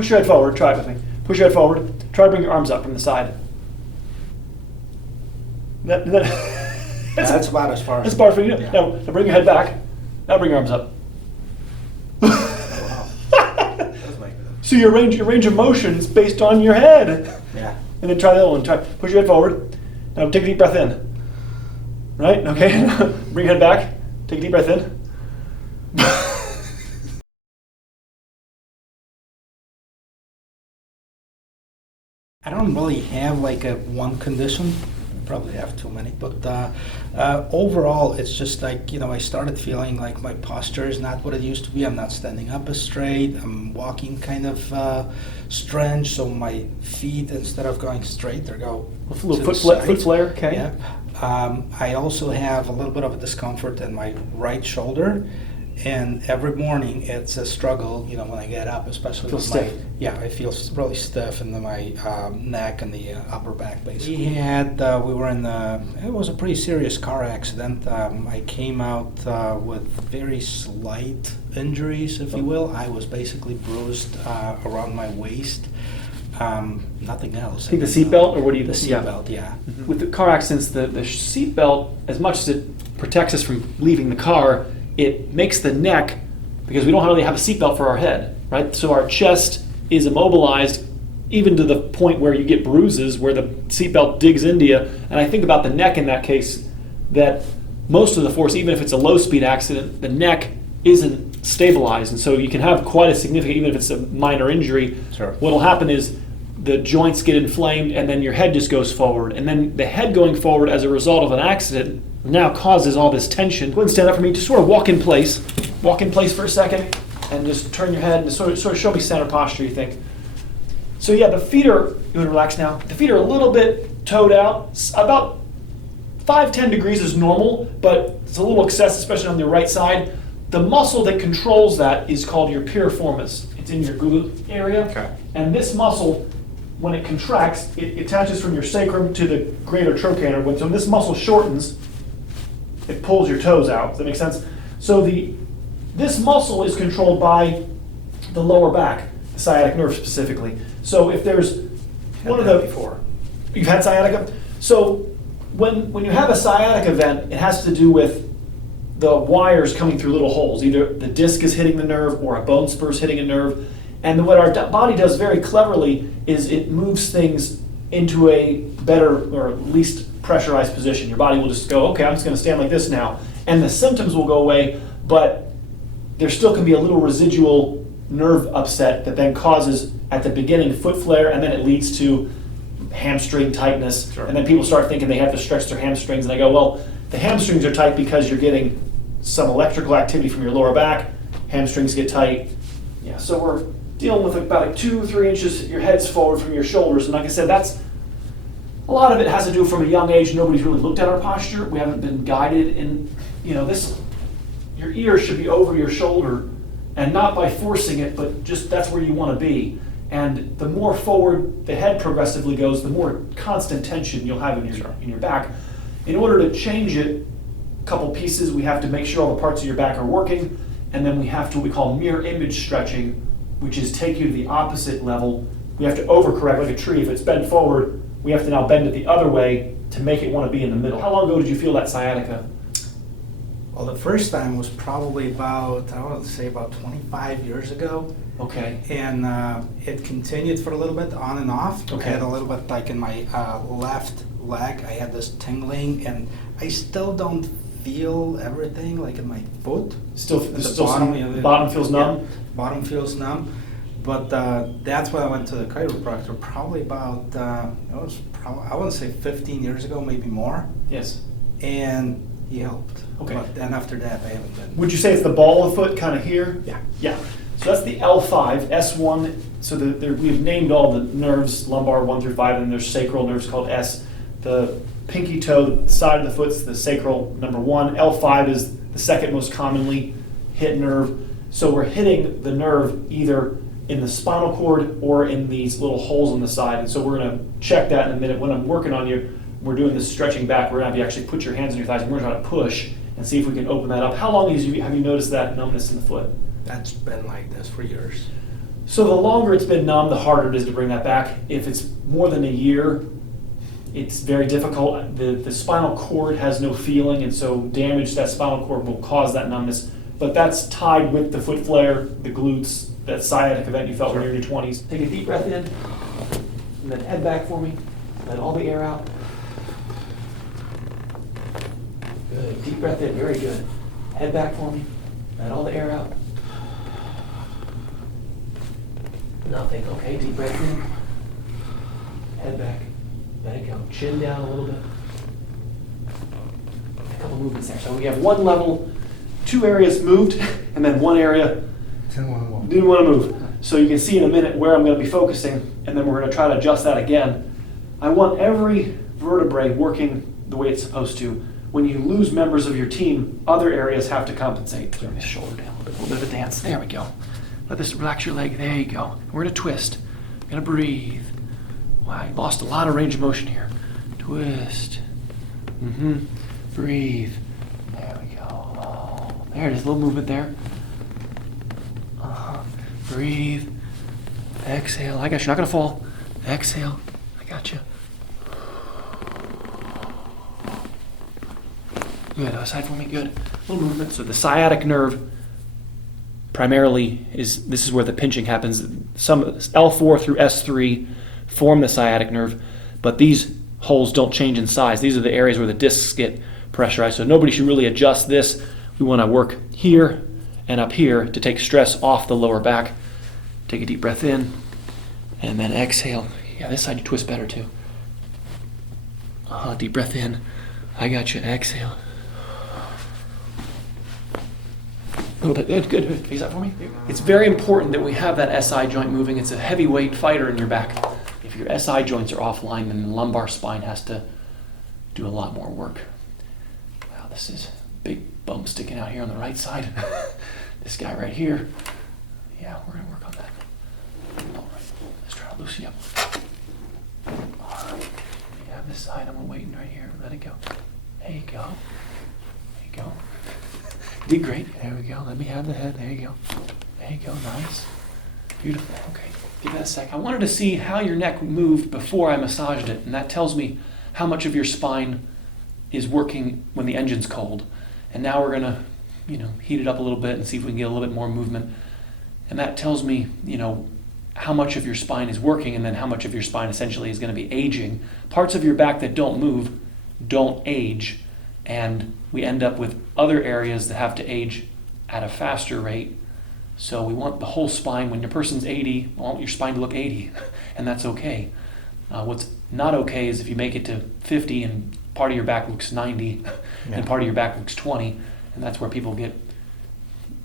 Push your head forward. Try it with me. Push your head forward. Try to bring your arms up from the side. That's about as far as. That's far for you. Yeah. Now bring your head back. Now bring your arms up. Oh, wow. That's like So your range of motion is based on your head. yeah. And then try the other one. Try push your head forward. Now take a deep breath in. Right? Okay. Bring your head back. Take a deep breath in. I don't really have like a one condition. Probably have too many, but overall, it's just like, I started feeling like my posture is not what it used to be. I'm not standing up as straight. I'm walking kind of strange, so my feet, instead of going straight, they go A little to foot the side. flare. Okay. Yeah. I also have a little bit of a discomfort in my right shoulder, and every morning it's a struggle. When I get up, especially Feel with stiff. I feel really stiff in my neck and the upper back. Basically, we were in it was a pretty serious car accident. I came out with very slight injuries, if you will. I was basically bruised around my waist. Nothing else. I think the seatbelt, or what do you? The seatbelt, yeah. With the car accidents, the seatbelt, as much as it protects us from leaving the car, it makes the neck, because we don't really have a seatbelt for our head, right? So our chest is immobilized even to the point where you get bruises where the seatbelt digs into you. And I think about the neck in that case, that most of the force, even if it's a low-speed accident, the neck isn't stabilized. And so you can have quite a significant, even if it's a minor injury, Sure. What'll happen is the joints get inflamed and then your head just goes forward. And then the head going forward as a result of an accident now causes all this tension. Go ahead and stand up for me. Just sort of walk in place. Walk in place for a second and just turn your head and sort of show me center posture, you think. So yeah, the feet are, you want to relax now? The feet are a little bit toed out. About 5-10 degrees is normal, but it's a little excessive, especially on the right side. The muscle that controls that is called your piriformis. It's in your glute area. Okay. And this muscle, when it contracts, it attaches from your sacrum to the greater trochanter. So when this muscle shortens, it pulls your toes out. Does that make sense? So this muscle is controlled by the lower back, the sciatic nerve specifically. So if there's one of the before. You've had sciatica? So when you have a sciatic event, it has to do with the wires coming through little holes. Either the disc is hitting the nerve or a bone spur is hitting a nerve. And what our body does very cleverly is it moves things into a better or least pressurized position. Your body will just go, okay, I'm just going to stand like this now. And the symptoms will go away, but there still can be a little residual nerve upset that then causes, at the beginning, foot flare, and then it leads to hamstring tightness. Sure. And then people start thinking they have to stretch their hamstrings, and I go, well, the hamstrings are tight because you're getting some electrical activity from your lower back. Hamstrings get tight. Yeah, so we're dealing with about 2-3 inches your head's forward from your shoulders. And like I said, that's a lot of it has to do from a young age. Nobody's really looked at our posture. We haven't been guided in, this, your ear should be over your shoulder, and not by forcing it, but just that's where you want to be. And the more forward the head progressively goes, the more constant tension you'll have in your back. In order to change it, a couple pieces, we have to make sure all the parts of your back are working, and then we have to what we call mirror image stretching, which is take you to the opposite level. We have to overcorrect like a tree. If it's bent forward, we have to now bend it the other way to make it want to be in the middle. How long ago did you feel that sciatica? Well, the first time was probably about, I want to say about 25 years ago. Okay. And it continued for a little bit on and off. Okay. I had a little bit like in my left leg, I had this tingling, and I still don't feel everything like in my foot. Bottom feels numb? Yeah, bottom feels numb. But that's when I went to the chiropractor probably about, I want to say 15 years ago, maybe more. Yes. And he helped. Okay. But then after that, I haven't been. Would you say it's the ball of the foot kind of here? Yeah. Yeah. So that's the L5, S1. So we've named all the nerves, lumbar 1 through 5, and there's sacral nerves called S. The pinky toe, the side of the foot, is the sacral number 1. L5 is the second most commonly hit nerve. So we're hitting the nerve either in the spinal cord or in these little holes on the side. And so we're going to check that in a minute. When I'm working on you, we're doing this stretching back. We're going to have you actually put your hands on your thighs, and we're going to try to push and see if we can open that up. How long have you noticed that numbness in the foot? That's been like this for years. So the longer it's been numb, the harder it is to bring that back. If it's more than a year, it's very difficult. The spinal cord has no feeling, and so damage to that spinal cord will cause that numbness. But that's tied with the foot flare, the glutes, that sciatic event you felt when you were in your 20s. Take a deep breath in, and then head back for me. Let all the air out. Good. Deep breath in. Very good. Head back for me. Let all the air out. Nothing. Okay. Deep breath in. Head back. Let it go. Chin down a little bit. A couple movements there. So we have one level, 2 areas moved, and then 1 area didn't want to move. So you can see in a minute where I'm going to be focusing, and then we're going to try to adjust that again. I want every vertebrae working the way it's supposed to. When you lose members of your team, other areas have to compensate. Bring this shoulder down a little bit of a dance. There we go. Let this relax your leg. There you go. We're going to twist. We're going to breathe. Wow, you lost a lot of range of motion here. Twist. Breathe. There we go. Oh, there it is. A little movement there. Breathe. Exhale. I got you. Not going to fall. Exhale. I got you. Good. Aside for me. Good. A little movement. So the sciatic nerve primarily this is where the pinching happens. Some L4 through S3 form the sciatic nerve, but these holes don't change in size. These are the areas where the discs get pressurized. So nobody should really adjust this. We want to work here and up here to take stress off the lower back. Take a deep breath in, and then exhale. Yeah, this side you twist better too. Deep breath in. I got you. Exhale. A little bit. Good. Face that for me. It's very important that we have that SI joint moving. It's a heavyweight fighter in your back. If your SI joints are offline, then the lumbar spine has to do a lot more work. Wow, this is a big bump sticking out here on the right side. This guy right here. Yeah, we're going to work on that. All right, let's try to loosen you up. All right, you have this side. I'm waiting right here. Let it go. There you go. There you go. Did great. There we go. Let me have the head. There you go. There you go. Nice. Beautiful. Okay. Give that a sec. I wanted to see how your neck moved before I massaged it, and that tells me how much of your spine is working when the engine's cold. And now we're gonna, heat it up a little bit and see if we can get a little bit more movement. And that tells me, how much of your spine is working, and then how much of your spine essentially is going to be aging. Parts of your back that don't move don't age, and we end up with other areas that have to age at a faster rate. So we want the whole spine. When your person's 80, we want your spine to look 80, and that's okay. What's not okay is if you make it to 50 and part of your back looks 90 and part of your back looks 20, and that's where people get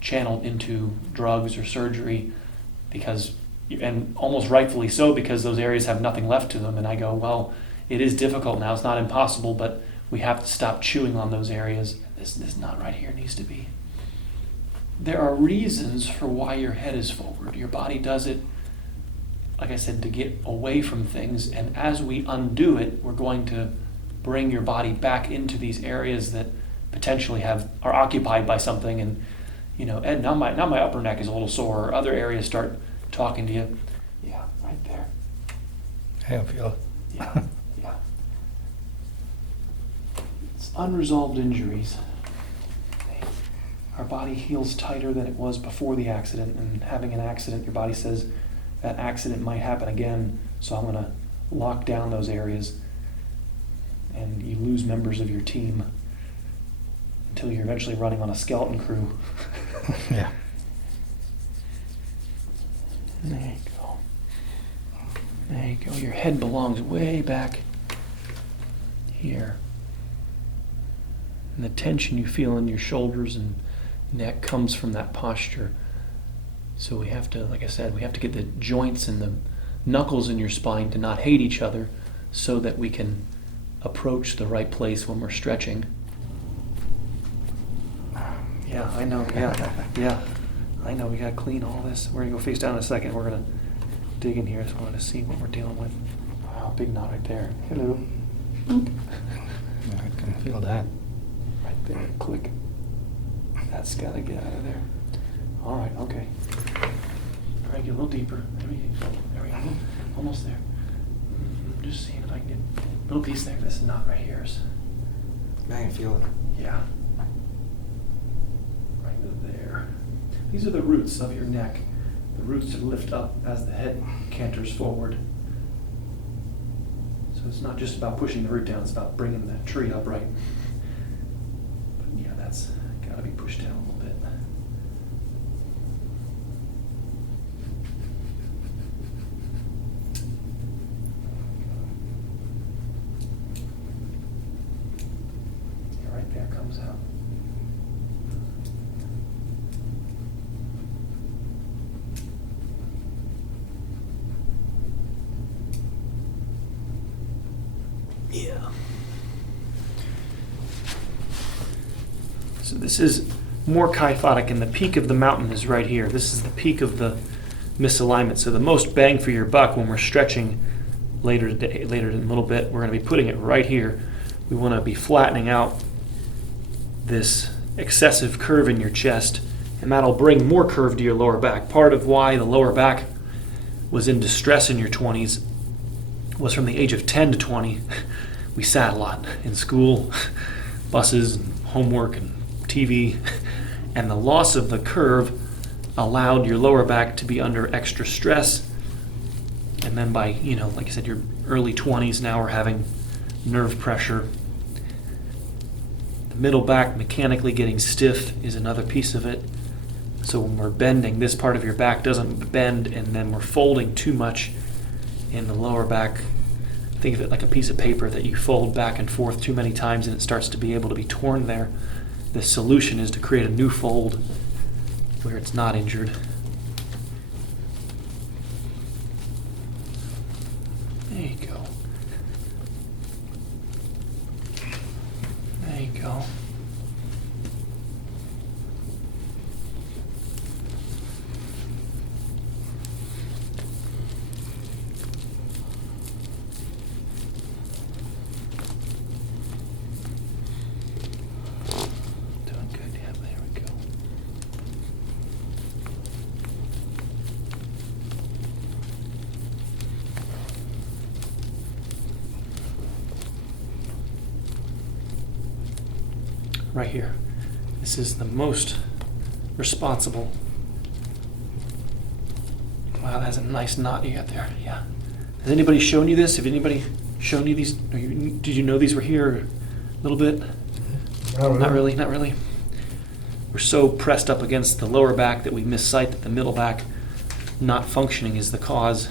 channeled into drugs or surgery and almost rightfully so, because those areas have nothing left to them. And I go, well, it is difficult now. It's not impossible, but we have to stop chewing on those areas. This knot right here needs to be. There are reasons for why your head is forward. Your body does it, like I said, to get away from things. And as we undo it, we're going to bring your body back into these areas that potentially are occupied by something. And Ed, now my upper neck is a little sore, or other areas start talking to you. Yeah, right there. I don't feel it. Yeah. It's unresolved injuries. Our body heals tighter than it was before the accident, and having an accident, your body says that accident might happen again, so I'm going to lock down those areas, and you lose members of your team until you're eventually running on a skeleton crew. Yeah. There you go. There you go. Your head belongs way back here. And the tension you feel in your shoulders and neck comes from that posture. So we have to, like I said, we have to get the joints and the knuckles in your spine to not hate each other so that we can approach the right place when we're stretching. Yeah, I know. Yeah. I know. We got to clean all this. We're going to go face down in a second. We're going to dig in here. Just wanted to see what we're dealing with. Wow, big knot right there. Hello. Boop. I can feel that. Right there. Click. That's got to get out of there. All right. Okay. Try to get a little deeper. There we go. There we go. Almost there. Just seeing if I can get a little piece there. This knot right here is. I can feel it. Yeah. Right there. These are the roots of your neck. The roots to lift up as the head canters forward. So it's not just about pushing the root down, it's about bringing the tree upright. But yeah, that's got to be pushed down a little bit. Yeah, right there comes out. Yeah. So this is more kyphotic, and the peak of the mountain is right here. This is the peak of the misalignment. So the most bang for your buck when we're stretching later today, later in a little bit, we're going to be putting it right here. We want to be flattening out this excessive curve in your chest, and that'll bring more curve to your lower back. Part of why the lower back was in distress in your 20s was from the age of 10 to 20. We sat a lot in school, buses, and homework, and TV, and the loss of the curve allowed your lower back to be under extra stress. And then by, like I said, your early 20s, now we're having nerve pressure. The middle back mechanically getting stiff is another piece of it. So when we're bending, this part of your back doesn't bend, and then we're folding too much in the lower back. Think of it like a piece of paper that you fold back and forth too many times and it starts to be able to be torn there. The solution is to create a new fold where it's not injured. There you go. There you go. Right here. This is the most responsible. Wow, that's a nice knot you got there. Yeah. Has anybody shown you this? Have anybody shown you these? Did you know these were here a little bit? Not really. Not really. We're so pressed up against the lower back that we miss sight that the middle back not functioning is the cause.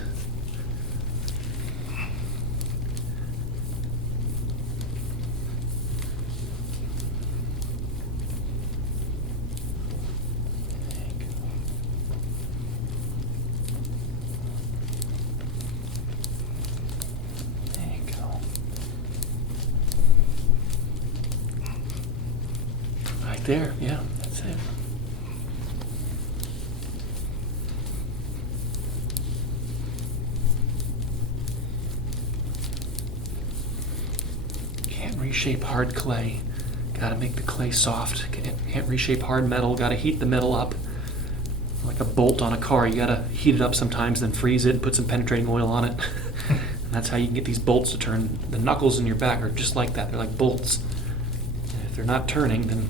There, yeah, that's it. Can't reshape hard clay. Gotta make the clay soft. Can't reshape hard metal. Gotta heat the metal up. Like a bolt on a car, you gotta heat it up sometimes, then freeze it and put some penetrating oil on it. And that's how you can get these bolts to turn. The knuckles in your back are just like that. They're like bolts. And if they're not turning, then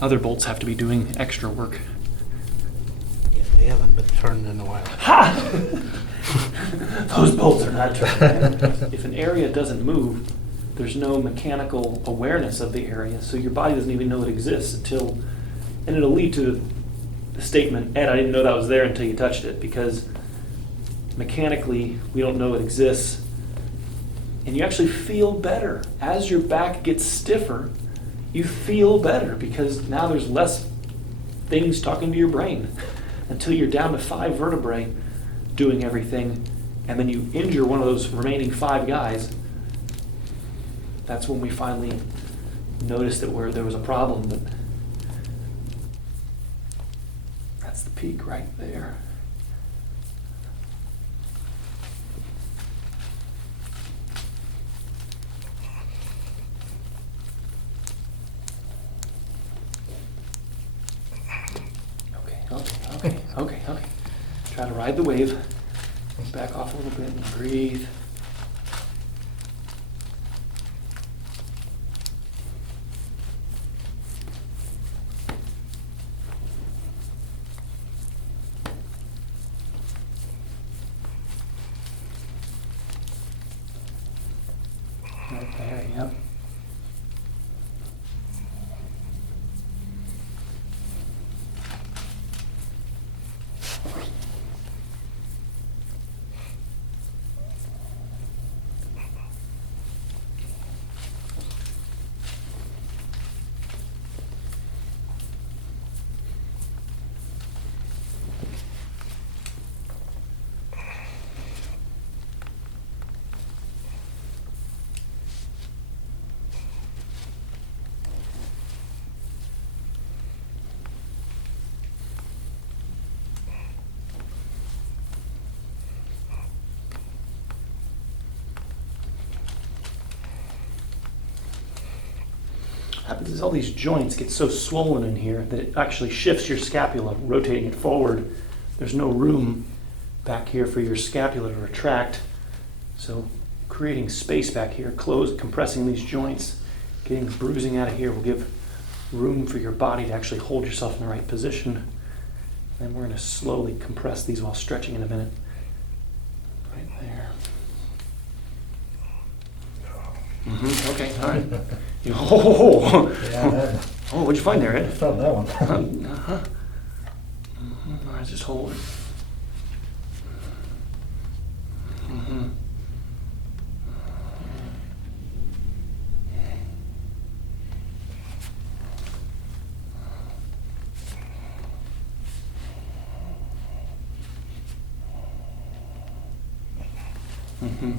other bolts have to be doing extra work. Yeah, they haven't been turned in a while. Ha! Those bolts are not turning. If an area doesn't move, there's no mechanical awareness of the area, so your body doesn't even know it exists until, and it'll lead to the statement, Ed, I didn't know that was there until you touched it, because mechanically we don't know it exists. And you actually feel better. As your back gets stiffer, you feel better because now there's less things talking to your brain until you're down to 5 vertebrae doing everything, and then you injure one of those remaining 5 guys. That's when we finally noticed that there was a problem. But that's the peak right there. Okay. ride the wave. Back off a little bit and breathe. Right there, yep. Happens is all these joints get so swollen in here that it actually shifts your scapula, rotating it forward. There's no room back here for your scapula to retract. So creating space back here, compressing these joints, getting the bruising out of here will give room for your body to actually hold yourself in the right position. And we're going to slowly compress these while stretching in a minute. Right there. Okay, all right. Yeah, Oh, what'd you find there, I Ed? felt that one. All right, just hold it. Mm-hmm. Mm-hmm.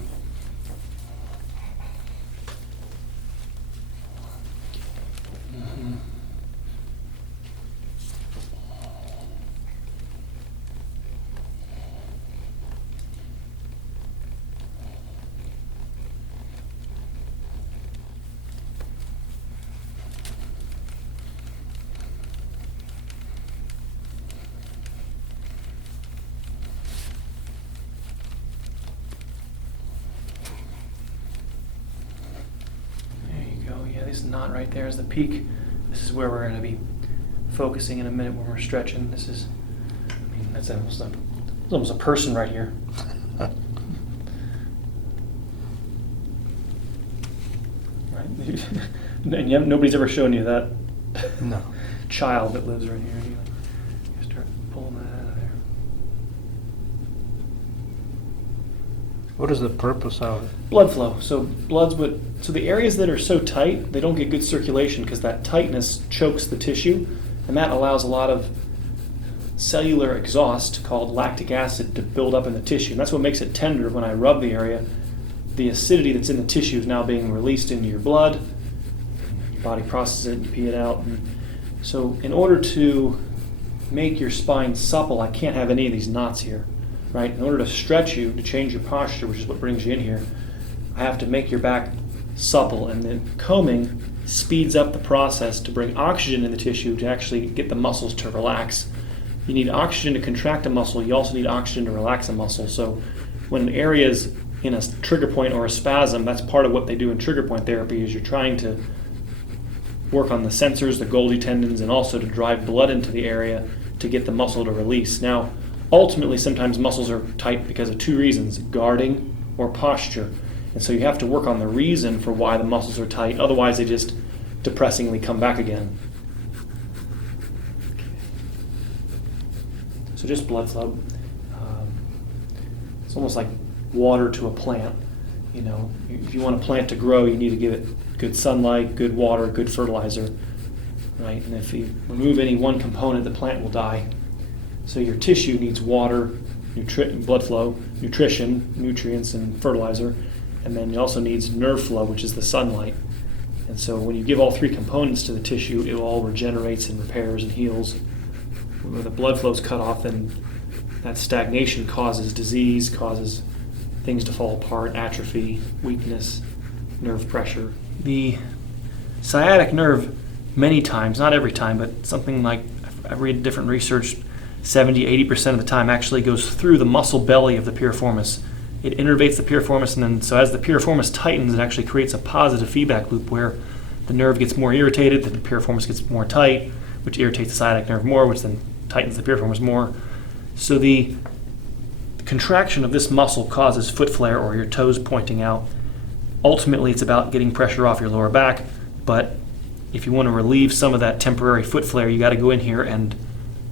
This knot right there is the peak. This is where we're going to be focusing in a minute when we're stretching. This is, I mean, that's almost a person right here. Right? And nobody's ever shown you that No. child that lives right here. You start pulling that out of there. What is the purpose of it? Blood flow. So the areas that are so tight, they don't get good circulation because that tightness chokes the tissue, and that allows a lot of cellular exhaust called lactic acid to build up in the tissue. And that's what makes it tender when I rub the area. The acidity that's in the tissue is now being released into your blood. Your body processes it and you pee it out. And so in order to make your spine supple, I can't have any of these knots here. Right? In order to stretch you, to change your posture, which is what brings you in here, I have to make your back supple, and then combing speeds up the process to bring oxygen in the tissue to actually get the muscles to relax. You need oxygen to contract a muscle, you also need oxygen to relax a muscle. So when an area is in a trigger point or a spasm, that's part of what they do in trigger point therapy, is you're trying to work on the sensors, the Golgi tendons, and also to drive blood into the area to get the muscle to release. Now, ultimately, sometimes muscles are tight because of two reasons: guarding or posture. And so you have to work on the reason for why the muscles are tight, otherwise they just depressingly come back again. So just blood flow. It's almost like water to a plant. You know, if you want a plant to grow, you need to give it good sunlight, good water, good fertilizer, right? And if you remove any one component, the plant will die. So your tissue needs water, blood flow, nutrition, nutrients, and fertilizer. And then it also needs nerve flow, which is the sunlight. And so when you give all three components to the tissue, it all regenerates and repairs and heals. When the blood flow is cut off, then that stagnation causes disease, causes things to fall apart, atrophy, weakness, nerve pressure. The sciatic nerve, many times, not every time, but something like, I've read different research, 70-80% of the time actually goes through the muscle belly of the piriformis. It innervates the piriformis, and then so as the piriformis tightens, it actually creates a positive feedback loop where the nerve gets more irritated, the piriformis gets more tight, which irritates the sciatic nerve more, which then tightens the piriformis more. So the contraction of this muscle causes foot flare or your toes pointing out. Ultimately, it's about getting pressure off your lower back, but if you want to relieve some of that temporary foot flare, you got to go in here and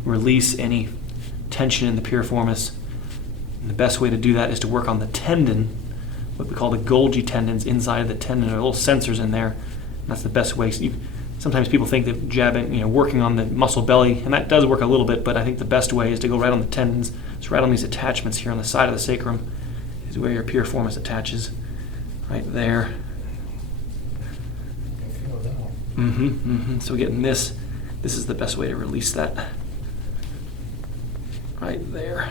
release any tension in the piriformis. And the best way to do that is to work on the tendon, what we call the Golgi tendons inside of the tendon. There are little sensors in there. And that's the best way. So sometimes people think that jabbing, working on the muscle belly, and that does work a little bit, but I think the best way is to go right on the tendons. It's right on these attachments here on the side of the sacrum is where your piriformis attaches, right there. So getting this is the best way to release that. Right there.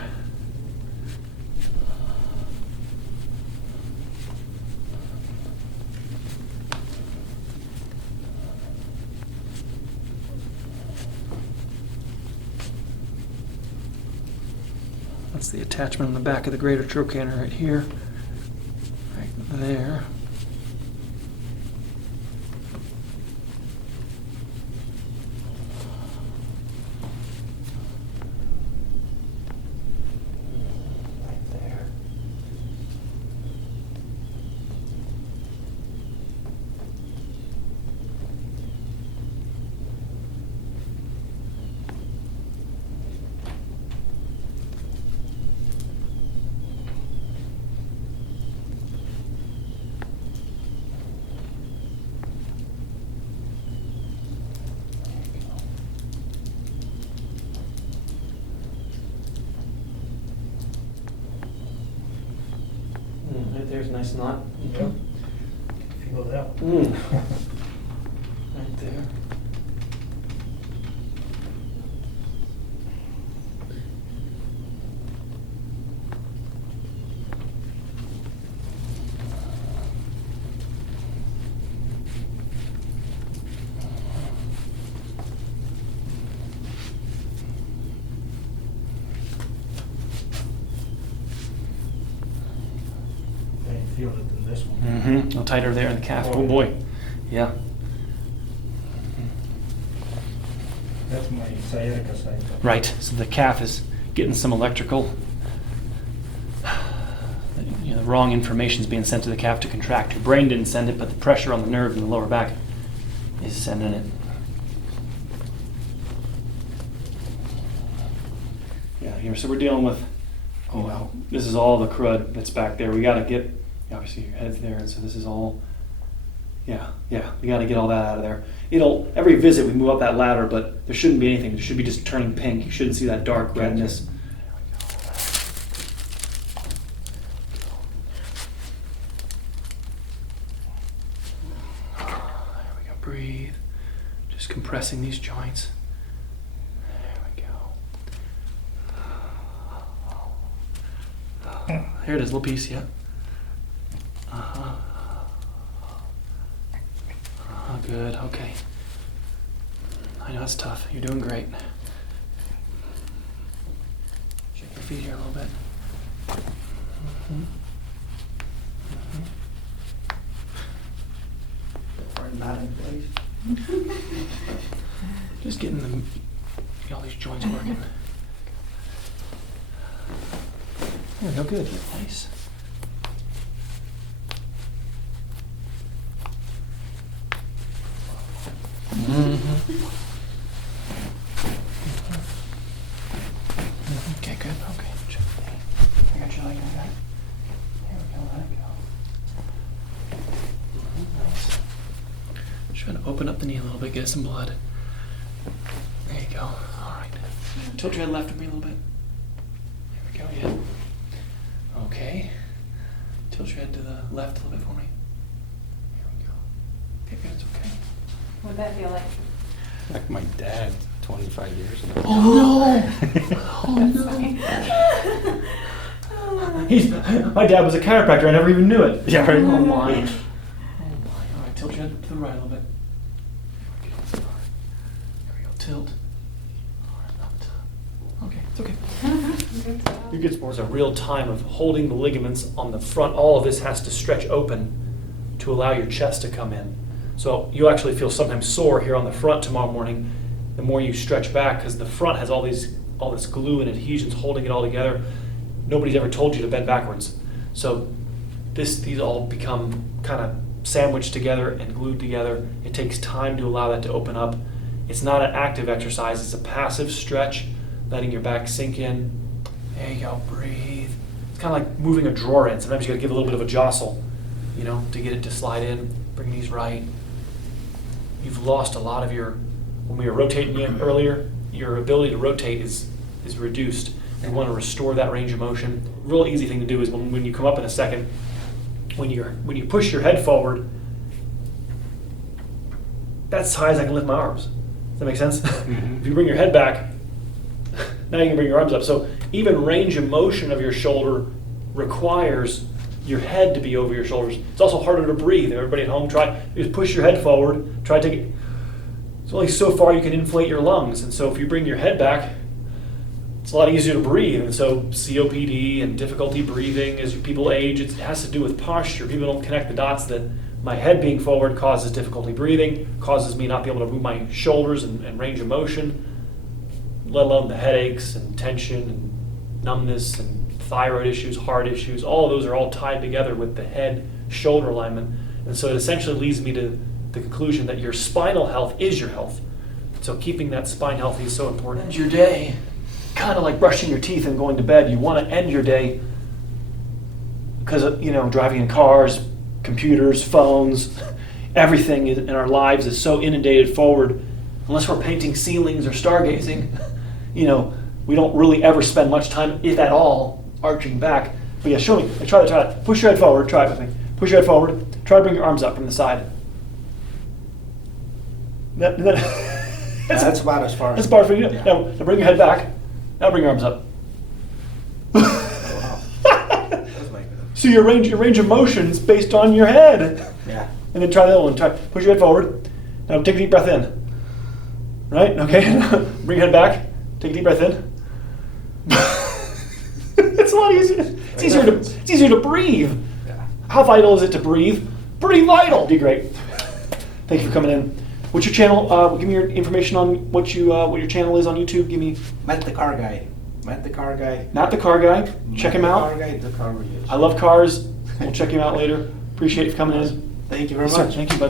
That's the attachment on the back of the greater trochanter right here. Right there. Right there's a nice knot. Yeah. Feel that. Right there. Feel it in this one. A little tighter there in the calf. Oh boy. Yeah. That's my sciatica side. Right. So the calf is getting some electrical. The wrong information is being sent to the calf to contract. Your brain didn't send it, but the pressure on the nerve in the lower back is sending it. Yeah. Here. So we're dealing with. Oh wow. This is all the crud that's back there. We got to get. Obviously your head's there, and so this is all. Yeah. We got to get all that out of there. Every visit we move up that ladder, but there shouldn't be anything. There should be just turning pink. You shouldn't see that dark redness. There we go. Breathe. Just compressing these joints. There we go. Here it is, little piece. Yeah. Good, okay. I know it's tough. You're doing great. Shake your feet here a little bit. Just getting all these joints working. There we go, good. Nice. Okay, good. Okay. I got you. There we go. Let it go. Nice. Just trying to open up the knee a little bit, get some blood. There you go. All right. Tilt your head left of me a little bit. There we go. Yeah. Okay. Tilt your head to the left a little bit for me. There we go. Okay, good. It's okay. What'd that feel like? Like my dad, 25 years ago. Oh no! My dad was a chiropractor. I never even knew it. Yeah, right. Oh my! All right, tilt your head to the right a little bit. There we go. Tilt. All right, up top. Okay. It's okay. You get more. There's a real time of holding the ligaments on the front. All of this has to stretch open to allow your chest to come in. So you'll actually feel sometimes sore here on the front tomorrow morning. The more you stretch back, because the front has all this glue and adhesions holding it all together. Nobody's ever told you to bend backwards. So these all become kind of sandwiched together and glued together. It takes time to allow that to open up. It's not an active exercise, it's a passive stretch, letting your back sink in. There you go, breathe. It's kind of like moving a drawer in. Sometimes you gotta give a little bit of a jostle, to get it to slide in. Bring these right. You've lost a lot of when we were rotating you earlier, your ability to rotate is reduced. We want to restore that range of motion. Real easy thing to do is when you come up in a second, when you push your head forward, that's as high as I can lift my arms. Does that make sense? Mm-hmm. If you bring your head back, now you can bring your arms up. So even range of motion of your shoulder requires your head to be over your shoulders. It's also harder to breathe. Everybody at home, just push your head forward. Try to take it. It's only so far you can inflate your lungs. And so if you bring your head back, it's a lot easier to breathe. And so COPD and difficulty breathing as people age, it has to do with posture. People don't connect the dots that my head being forward causes difficulty breathing, causes me not be able to move my shoulders and range of motion, let alone the headaches and tension and numbness and thyroid issues, heart issues. All of those are all tied together with the head-shoulder alignment. And so it essentially leads me to the conclusion that your spinal health is your health. So keeping that spine healthy is so important. End your day, kind of like brushing your teeth and going to bed. You want to end your day because, driving in cars, computers, phones, everything in our lives is so inundated forward. Unless we're painting ceilings or stargazing, we don't really ever spend much time, if at all, arching back. But yeah, show me. Try that. Push your head forward. Try it with me. Push your head forward. Try to bring your arms up from the side. That's about as far as. That's about for you. Yeah. Now bring your head back. Now bring your arms up. Oh, wow. That's like So your range of motion is based on your head. Yeah. And then try the other one. Push your head forward. Now take a deep breath in. Right? Okay. Bring your head back. Take a deep breath in. It's a lot easier. It's easier to breathe. Yeah. How vital is it to breathe? Pretty vital. Do great. Thank you for coming in. What's your channel? Give me your information on what your channel is on YouTube. Give me. Matt the Car Guy. Matt the Car Guy. Not the car guy. Check him out. Car Guy, the car reviews. I love cars. We'll check him out later. Appreciate you coming in. Thank you very Yes, sir. much. Thank you, bud.